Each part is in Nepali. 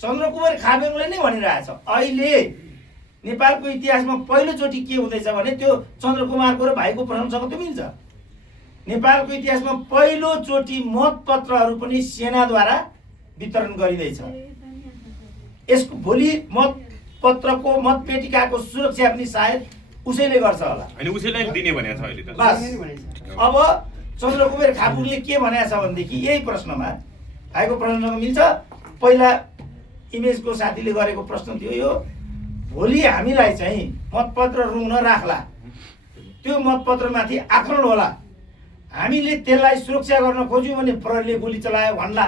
चन्द्रकुमार खाबेङले नै भनिरहेछ अहिले नेपालको इतिहासमा पहिलोचोटि के हुँदैछ भने त्यो चन्द्रकुमारको र भाइको प्रश्नसँग त्यो मिल्छ। नेपालको इतिहासमा पहिलोचोटि मतपत्रहरू पनि सेनाद्वारा वितरण गरिँदैछ। यसको भोलि मतपत्रको मतपेटिकाको सुरक्षा पनि सायद उसैले गर्छ होला। अनि उसैलाई दिने भनेको छ अहिले त। बस अब चन्द्रकुमार खाबुङले के भनेको छ भनेदेखि यही प्रश्नमा भाइको प्रश्नसँग मिल्छ। पहिला इमेजको साथीले गरेको प्रश्न थियो यो, भोलि हामीलाई चाहिँ मतपत्र रुङ्न राख्ला, त्यो मतपत्रमाथि आक्रमण होला, हामीले त्यसलाई सुरक्षा गर्न खोज्यौँ भने प्रहरीले गोली चलायो भन्ला,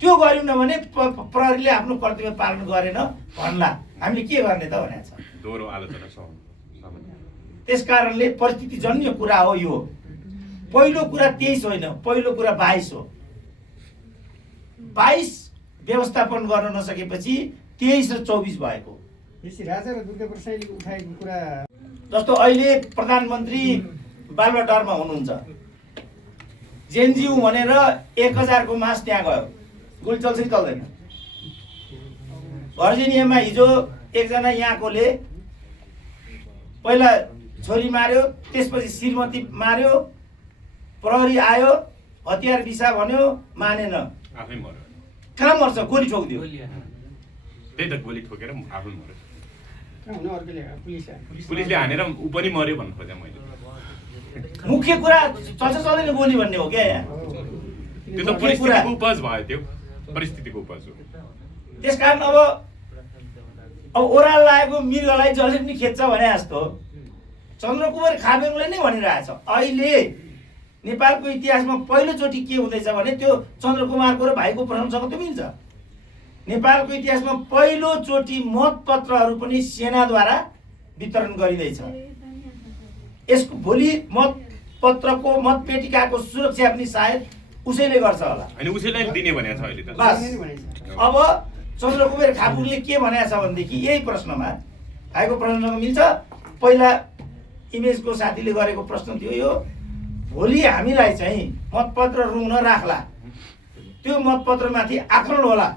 त्यो गर्यौँ न भने प्रहरीले आफ्नो कर्तव्य पालन गरेन भन्ला, हामीले के गर्ने त भनेको छ। दोहोरो आलोचना त्यस कारणले परिस्थितिजन्य कुरा हो यो। पहिलो कुरा 23 होइन, पहिलो कुरा 22 हो। 22 व्यवस्थापन गर्न नसकेपछि 23 र 24 भएको। राजा र दुर्गा प्रसादले उठाएको कुरा जस्तो अहिले प्रधानमन्त्री बालुवाटारमा हुनुहुन्छ, जेनजिउ भनेर 1000 को मास त्यहाँ गयो, गोली चल्छ कि चल्दैन? भर्जिनियामा हिजो एकजना यहाँकोले पहिला छोरी मार्यो, त्यसपछि श्रीमती मार्यो, प्रहरी आयो, हतियार बिसा भन्यो, मानेन, आफै मर्यो। कहाँ मर्छ? गोली ठोकिदियो। त्यही त, गोली ठोकेर आफै मर्यो। पुलिसले हानेर ऊ पनि मर्यो भन्नु खोजेँ मैले। मुख्य कुरा चल्छ चल्दैन गोली भन्ने हो क्या यहाँ। त्यो त परिस्थितिको उपज भयो, त्यो परिस्थितिको उपज हो। त्यसकारण अब ओह्रालो लागेको मृगलाई जसले पनि खेद्छ भने जस्तो चन्द्रकुमार खाबेङले नै भनिरहेछ अहिले नेपालको इतिहासमा पहिलोचोटि के हुँदैछ भने त्यो चन्द्रकुमारको र भाइको प्रश्नसँग त्यो मिल्छ। नेपालको इतिहासमा पहिलोचोटि मतपत्रहरू पनि सेनाद्वारा वितरण गरिँदैछ। यसको भोलि मतपत्रको मतपेटिकाको सुरक्षा पनि सायद उसैले गर्छ होला। अनि उसैलाई दिने भनेको छ अहिले त। बस अब चन्द्रकुमार खाबुङले के भनेको छ भनेदेखि यही प्रश्नमा भाइको प्रश्नसँग मिल्छ। पहिला इमेजको साथीले गरेको प्रश्न थियो यो, भोलि हामीलाई चाहिँ मतपत्र रुङ्न राख्ला, त्यो मतपत्रमाथि आक्रमण होला,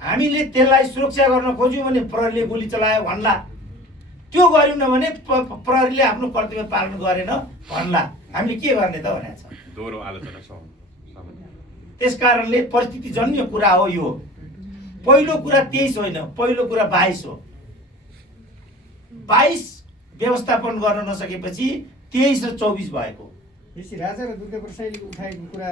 हामीले त्यसलाई सुरक्षा गर्न खोज्यौँ भने प्रहरीले गोली चलायो भन्ला, त्यो गर्यौँ न भने प्रहरीले आफ्नो कर्तव्य पालन गरेन भन्ला, हामीले के गर्ने त भनेको छ। दोहोरो आलोचना त्यस कारणले परिस्थितिजन्य कुरा हो यो। पहिलो कुरा 23 होइन, पहिलो कुरा 22 हो। 22 व्यवस्थापन गर्न नसकेपछि 23 र 24 भएको। राजा र दुर्गा प्रसादले उठाएको कुरा